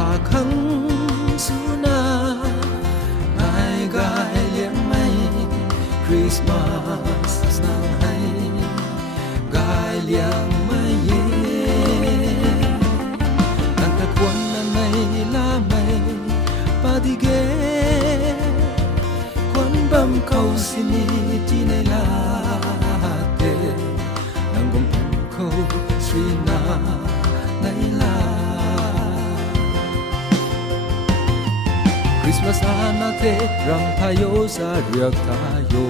à khăng suna ngai gai liam mai Christmas nang hai gai liang mai ye nang ta kwan na mai la mai pa di ge kwan bam kau sini ti nei la te nang gom kau sri na nei la Christmas anate ram thayo sa riak thayo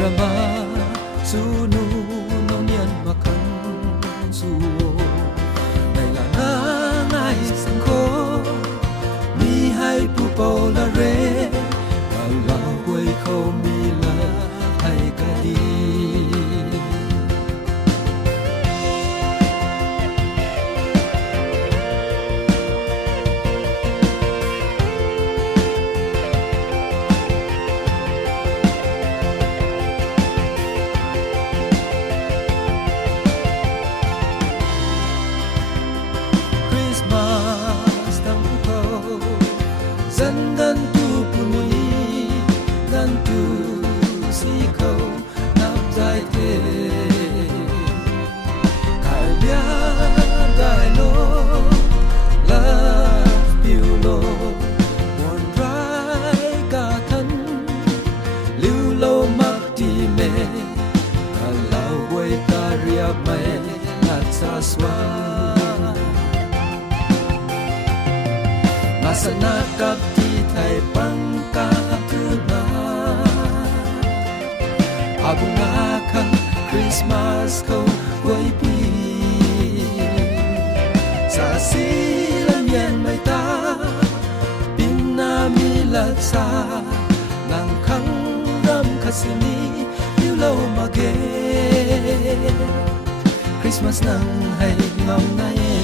Rama sunu nonian makan suo Nay la na ngai sang ko mi hai pu po la re Ka la quay khâu mi la hai ka di dân gan tu punui gan tu si khâu nắp dài thế cài bia gai lô love piu lô buồn rai cả thân lưu lâu mặc đi mê cả lao quay ta ria mê lạt xa xoan Masana kapti thai pangka tuna Abunga khang Christmas ko quay pi Sa si lan yen mai ta Pinna mi lat sa Nang khang ram khasini Liu lâu ma ge Christmas nang hay ngom na ye